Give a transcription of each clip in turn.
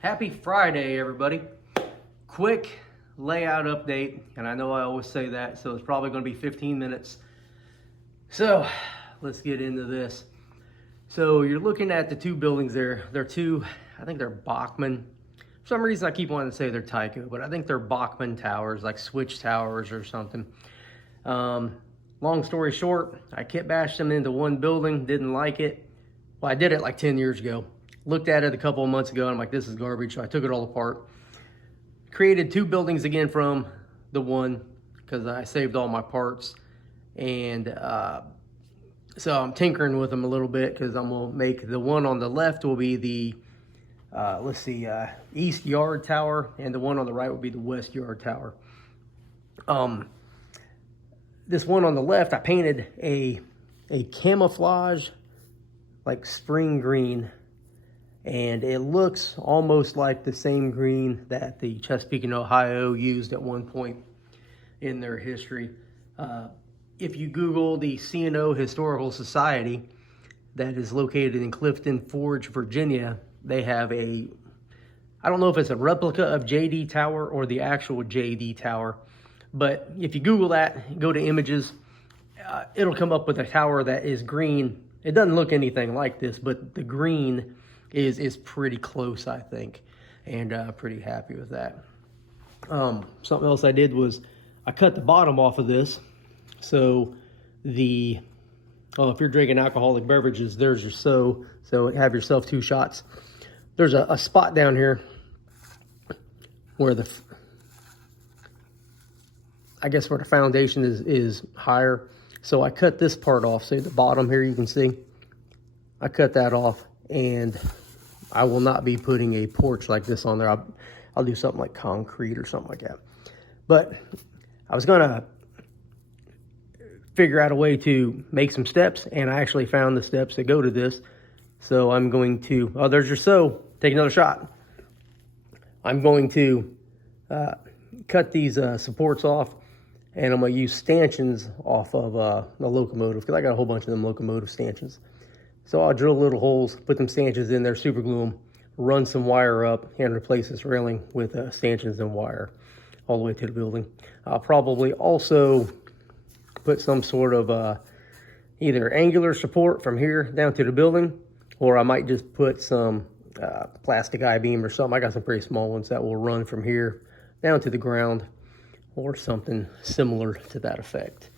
Happy Friday, everybody. Quick layout update, and I know I always say that, so it's probably going to be 15 minutes. So let's get into this. So you're looking at the two buildings there. They're two, I think they're Bachmann. For some reason I keep wanting to say they're Tyco, but I think they're Bachmann towers, like switch towers or something. Long story short, I kit bashed them into one building, didn't like it. Well, I did it like 10 years ago. Looked at it a couple of months ago and I'm like, this is garbage. So I took it all apart. Created two buildings again from the one because I saved all my parts. And so I'm tinkering with them a little bit because I'm gonna make the one on the left will be the, east yard tower, and the one on the right will be the west yard tower. This one on the left, I painted a camouflage, like spring green, and it looks almost like the same green that the Chesapeake and Ohio used at one point in their history. If you Google the C&O Historical Society that is located in Clifton Forge, Virginia, they have I don't know if it's a replica of JD Tower or the actual JD Tower, but if you Google that, go to images, it'll come up with a tower that is green. It doesn't look anything like this, but the green is pretty close, I think, and pretty happy with that. Something else I did was I cut the bottom off of this. So if you're drinking alcoholic beverages, there's your so have yourself 2 shots. There's a spot down here where the foundation is higher. So I cut this part off. See the bottom here, you can see. I cut that off, and I will not be putting a porch like this on there. I'll do something like concrete or something like that. But I was gonna figure out a way to make some steps, and I actually found the steps that go to this. So I'm going to, there's your take another shot. I'm going to cut these supports off, and I'm going to use stanchions off of the Locomotive, because I got a whole bunch of them Locomotive stanchions. So I'll drill little holes, put them stanchions in there, super glue them, run some wire up, and replace this railing with stanchions and wire all the way to the building. I'll probably also put some sort of either angular support from here down to the building, or I might just put some plastic I-beam or something. I got some pretty small ones that will run from here down to the ground, or something similar to that effect.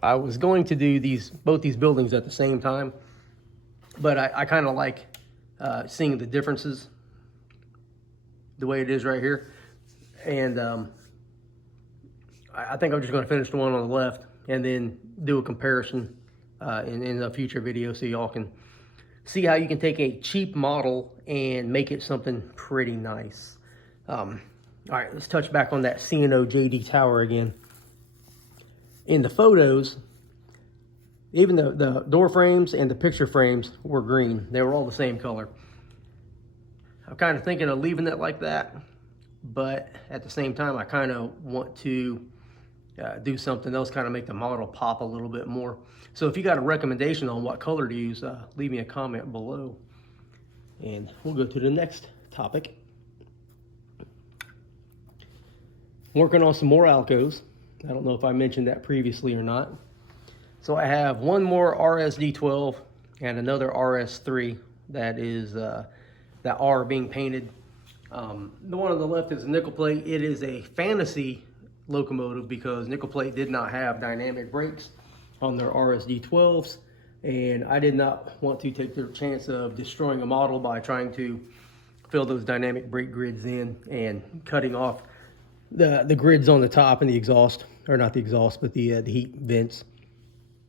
I was going to do both these buildings at the same time, but I kind of like seeing the differences the way it is right here. And I think I'm just going to finish the one on the left and then do a comparison in a future video so y'all can see how you can take a cheap model and make it something pretty nice. All right, let's touch back on that C&O JD Tower again. In the photos, even the door frames and the picture frames were green. They were all the same color. I'm kind of thinking of leaving it like that, but at the same time, I kind of want to do something else, kind of make the model pop a little bit more. So if you got a recommendation on what color to use, leave me a comment below. And we'll go to the next topic. Working on some more ALCos. I don't know if I mentioned that previously or not. So I have one more RSD12 and another RS3 that are being painted. The one on the left is a nickel plate. It is a fantasy locomotive because nickel plate did not have dynamic brakes on their RSD12s, and I did not want to take the chance of destroying a model by trying to fill those dynamic brake grids in and cutting off the grids on the top and the exhaust, or not the exhaust, but the heat vents.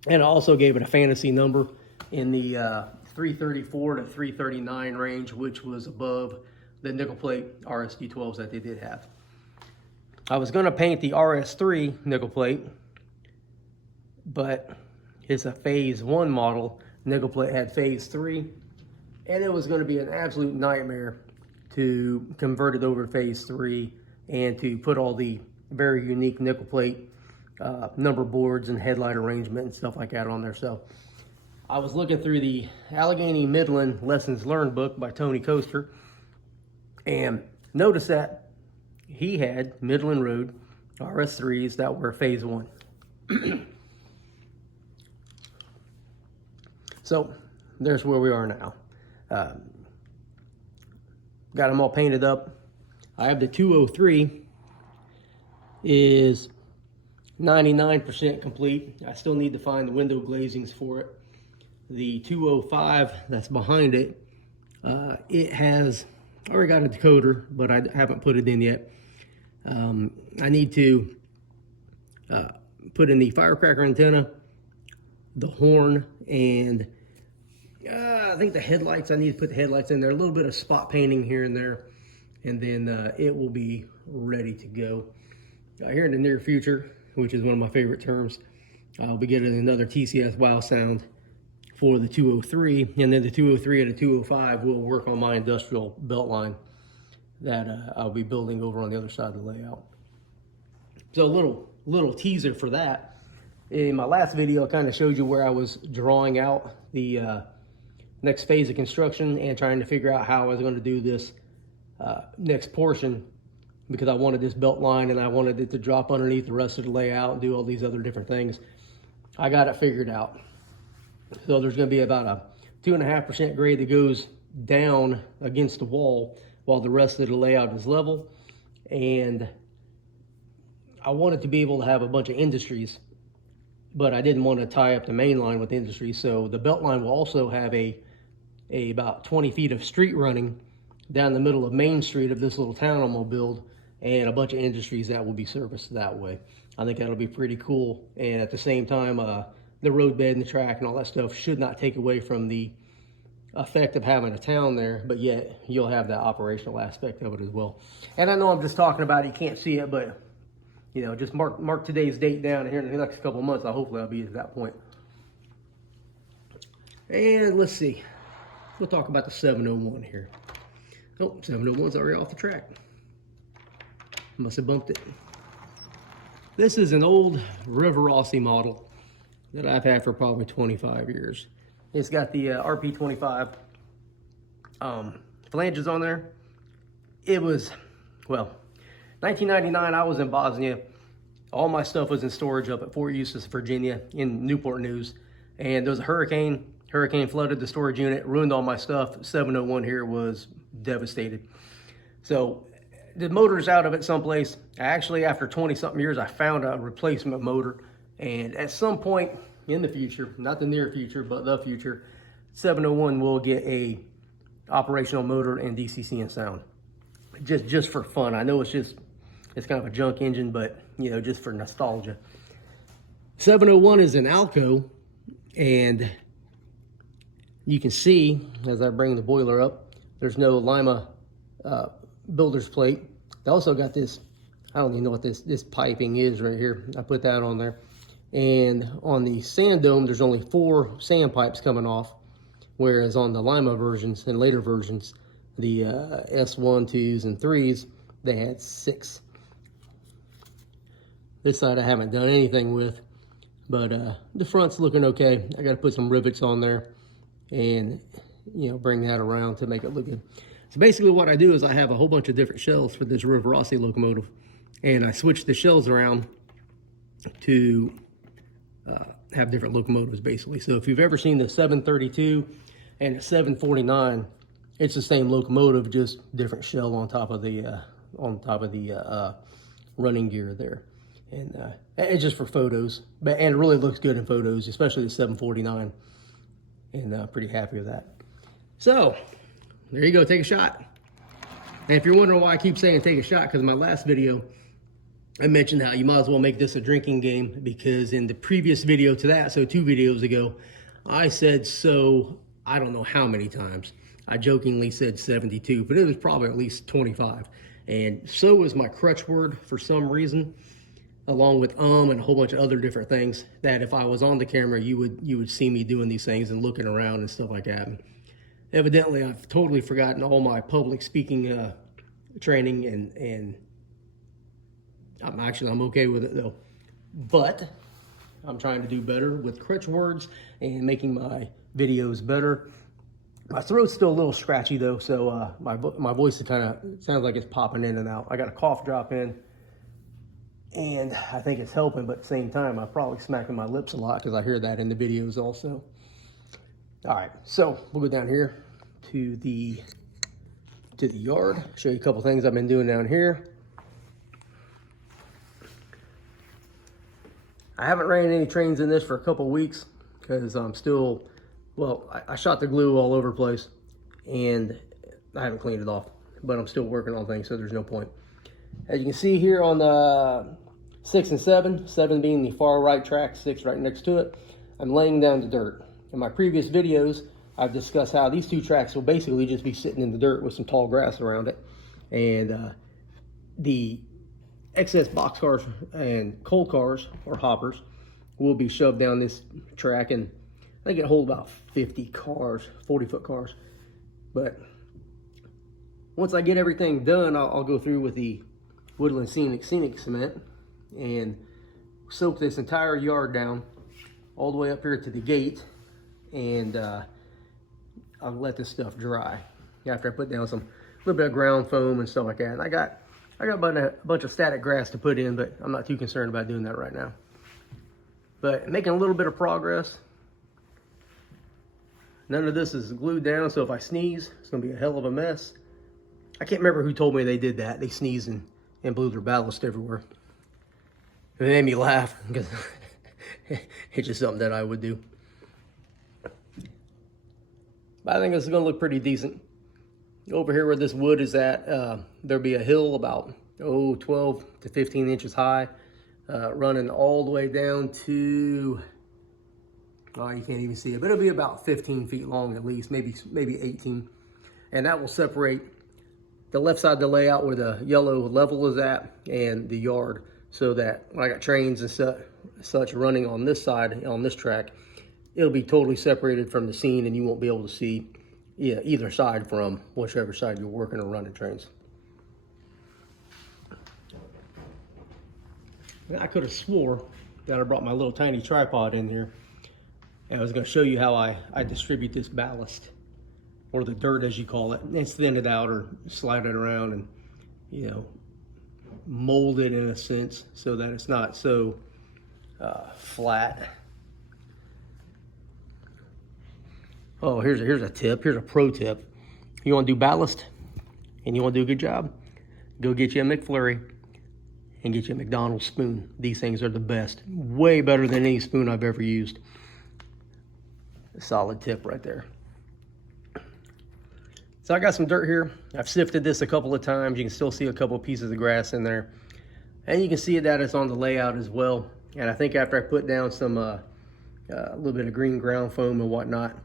And I also gave it a fantasy number in the 334 to 339 range, which was above the nickel plate RSD12s that they did have. I was going to paint the RS3 nickel plate, but it's a phase 1 model. Nickel plate had phase 3, and it was going to be an absolute nightmare to convert it over to phase 3 and to put all the very unique nickel plate number boards and headlight arrangement and stuff like that on there. So I was looking through the Allegheny Midland Lessons Learned book by Tony Coaster, And notice that he had Midland Road RS3s that were phase 1. So there's where we are now. Got them all painted up. I have the 203 is 99% complete. I still need to find the window glazings for it. The 205 that's behind it, it has, I already got a decoder, but I haven't put it in yet. I need to put in the firecracker antenna, the horn, and I think the headlights. I need to put the headlights in there, a little bit of spot painting here and there, and then it will be ready to go. Here in the near future, which is one of my favorite terms, I'll be getting another TCS wow sound for the 203, and then the 203 and the 205 will work on my industrial belt line that I'll be building over on the other side of the layout. So a little teaser for that. In my last video, I kind of showed you where I was drawing out the next phase of construction and trying to figure out how I was going to do this next portion, because I wanted this belt line and I wanted it to drop underneath the rest of the layout and do all these other different things. I got it figured out. So there's going to be about a 2.5% grade that goes down against the wall while the rest of the layout is level. And I wanted to be able to have a bunch of industries, but I didn't want to tie up the main line with industry. So the belt line will also have about 20 feet of street running down the middle of Main Street of this little town I'm gonna build, and a bunch of industries that will be serviced that way. I think that'll be pretty cool. And at the same time, the roadbed and the track and all that stuff should not take away from the effect of having a town there, but yet you'll have that operational aspect of it as well. And I know I'm just talking about it, you can't see it, but you know, just mark today's date down, and here in the next couple of months, hopefully I'll be at that point. And let's see, we'll talk about the 701 here. Oh, 701's already off the track. Must have bumped it. This is an old Rivarossi model that I've had for probably 25 years. It's got the RP25 flanges on there. It was, well, 1999, I was in Bosnia. All my stuff was in storage up at Fort Eustis, Virginia, in Newport News. And there was a hurricane. Hurricane flooded the storage unit, ruined all my stuff. 701 here was devastated. So the motor's out of it someplace. Actually, after 20-something years, I found a replacement motor. And at some point in the future, not the near future, but the future, 701 will get a operational motor and DCC and sound. Just for fun. I know it's kind of a junk engine, but you know, just for nostalgia. 701 is an ALCo, and you can see as I bring the boiler up, there's no Lima builder's plate. They also got this, I don't even know what this piping is right here. I put that on there. And on the sand dome, there's only 4 sand pipes coming off, whereas on the Lima versions and later versions, the S1, 2s, and 3s, they had 6. This side I haven't done anything with, but the front's looking okay. I got to put some rivets on there and, you know, bring that around to make it look good. So basically what I do is I have a whole bunch of different shells for this Rivarossi locomotive, and I switch the shells around to have different locomotives basically. So if you've ever seen the 732 and the 749, it's the same locomotive, just different shell on top of the running gear there. And it's just for photos, and it really looks good in photos, especially the 749, and pretty happy with that. So there you go, take a shot. And if you're wondering why I keep saying take a shot, because in my last video I mentioned how you might as well make this a drinking game, because in the previous video to that, so 2 videos ago, I said so I don't know how many times. I jokingly said 72, but it was probably at least 25. And so was my crutch word for some reason, along with and a whole bunch of other different things that if I was on the camera, you would see me doing these things and looking around and stuff like that. And evidently, I've totally forgotten all my public speaking training, and I'm okay with it though. But I'm trying to do better with crutch words and making my videos better. My throat's still a little scratchy though, so my voice kind of sounds like it's popping in and out. I got a cough drop in, and I think it's helping, but at the same time, I'm probably smacking my lips a lot because I hear that in the videos also. All right, so we'll go down here to the yard, show you a couple things I've been doing down here. I haven't ran any trains in this for a couple weeks because I'm still, well, I shot the glue all over the place and I haven't cleaned it off, but I'm still working on things, so there's no point. As you can see here on the 6 and 7, 7 being the far right track, 6 right next to it, I'm laying down the dirt. In my previous videos, I've discussed how these two tracks will basically just be sitting in the dirt with some tall grass around it. And the excess boxcars and coal cars or hoppers will be shoved down this track, and I think it holds about 50 cars, 40-foot cars. But once I get everything done, I'll go through with the Woodland Scenic cement and soak this entire yard down all the way up here to the gate, and I'll let this stuff dry after I put down some little bit of ground foam and stuff like that. And I got a bunch of static grass to put in, but I'm not too concerned about doing that right now. But making a little bit of progress. None of this is glued down, so if I sneeze, it's gonna be a hell of a mess. I can't remember who told me they did that. They sneezed and blew their ballast everywhere. It made me laugh because it's just something that I would do. But I think this is gonna look pretty decent. Over here where this wood is at, there'll be a hill about 12 to 15 inches high, running all the way down to, oh, you can't even see it, but it'll be about 15 feet long at least, maybe 18. And that will separate the left side of the layout where the yellow level is at and the yard, so that when I got trains and such running on this side, on this track, it'll be totally separated from the scene and you won't be able to see either side from whichever side you're working or running trains. I could have swore that I brought my little tiny tripod in here, and I was going to show you how I distribute this ballast, or the dirt as you call it, and thin it out or slide it around and, you know, mold it in a sense so that it's not so flat. Oh, here's a tip. Here's a pro tip. You want to do ballast and you want to do a good job, go get you a McFlurry and get you a McDonald's spoon. These things are the best. Way better than any spoon I've ever used. A solid tip right there. So I got some dirt here. I've sifted this a couple of times. You can still see a couple of pieces of grass in there. And you can see that it's on the layout as well. And I think after I put down some a little bit of green ground foam and whatnot,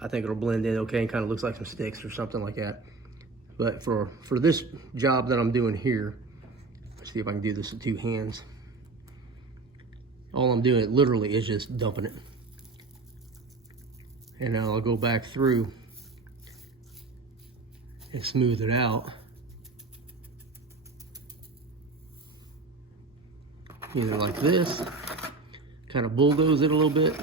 I think it'll blend in okay and kind of looks like some sticks or something like that. But for this job that I'm doing here, let's see if I can do this with two hands. All I'm doing literally is just dumping it. And now I'll go back through and smooth it out. Either like this, kind of bulldoze it a little bit,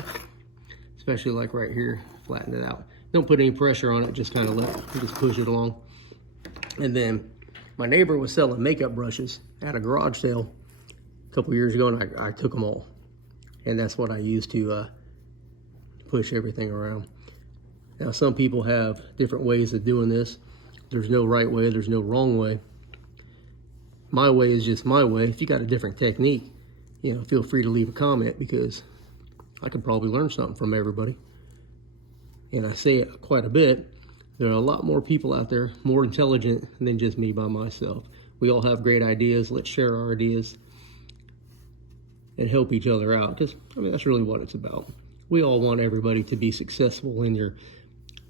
especially like right here, flatten it out. Don't put any pressure on it, just kind of just push it along. And then my neighbor was selling makeup brushes at a garage sale a couple years ago, and I took them all. And that's what I used to push everything around. Now, some people have different ways of doing this. There's no right way, there's no wrong way. My way is just my way. If you got a different technique, you know, feel free to leave a comment, because I could probably learn something from everybody. And I say it quite a bit. There are a lot more people out there, more intelligent than just me by myself. We all have great ideas. Let's share our ideas and help each other out, because I mean, that's really what it's about. We all want everybody to be successful in your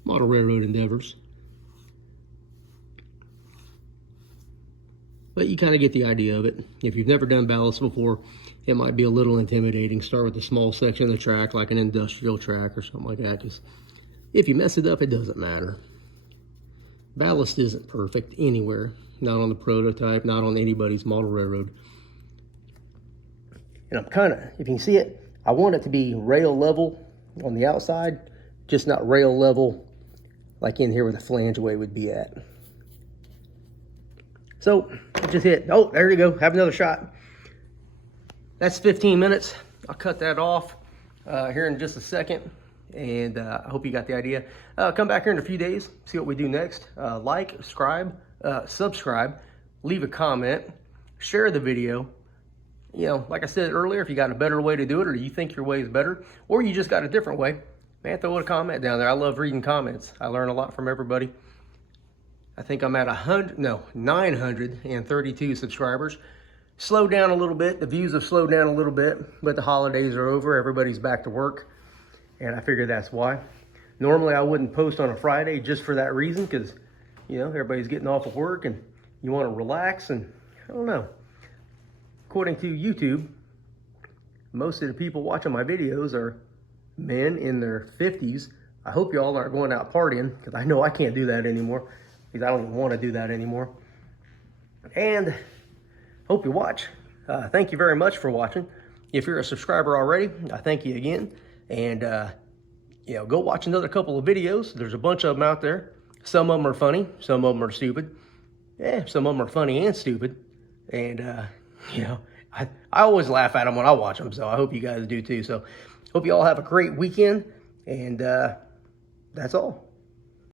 model railroad endeavors. But you kind of get the idea of it. If you've never done ballast before, it might be a little intimidating. Start with a small section of the track, like an industrial track or something like that, because if you mess it up, it doesn't matter. Ballast isn't perfect anywhere, not on the prototype, not on anybody's model railroad. And I'm kind of, if you can see it, I want it to be rail level on the outside, just not rail level like in here where the flangeway would be at. So it just hit. Oh, there you go. Have another shot. That's 15 minutes. I'll cut that off here in just a second. And I hope you got the idea. Come back here in a few days, see what we do next. Like, subscribe, leave a comment, share the video. You know, like I said earlier, if you got a better way to do it, or you think your way is better, or you just got a different way, man, throw a comment down there. I love reading comments. I learn a lot from everybody. I think I'm at 932 subscribers. Slowed down a little bit. The views have slowed down a little bit, but the holidays are over. Everybody's back to work, and I figure that's why. Normally, I wouldn't post on a Friday just for that reason, because, you know, everybody's getting off of work, and you want to relax, and I don't know. According to YouTube, most of the people watching my videos are men in their 50s. I hope y'all aren't going out partying, because I know I can't do that anymore, because I don't even want to do that anymore. And hope you watch. Thank you very much for watching. If you're a subscriber already, I thank you again. And, you know, go watch another couple of videos. There's a bunch of them out there. Some of them are funny. Some of them are stupid. Yeah, some of them are funny and stupid. And, you know, I always laugh at them when I watch them. So I hope you guys do too. So hope you all have a great weekend. And that's all.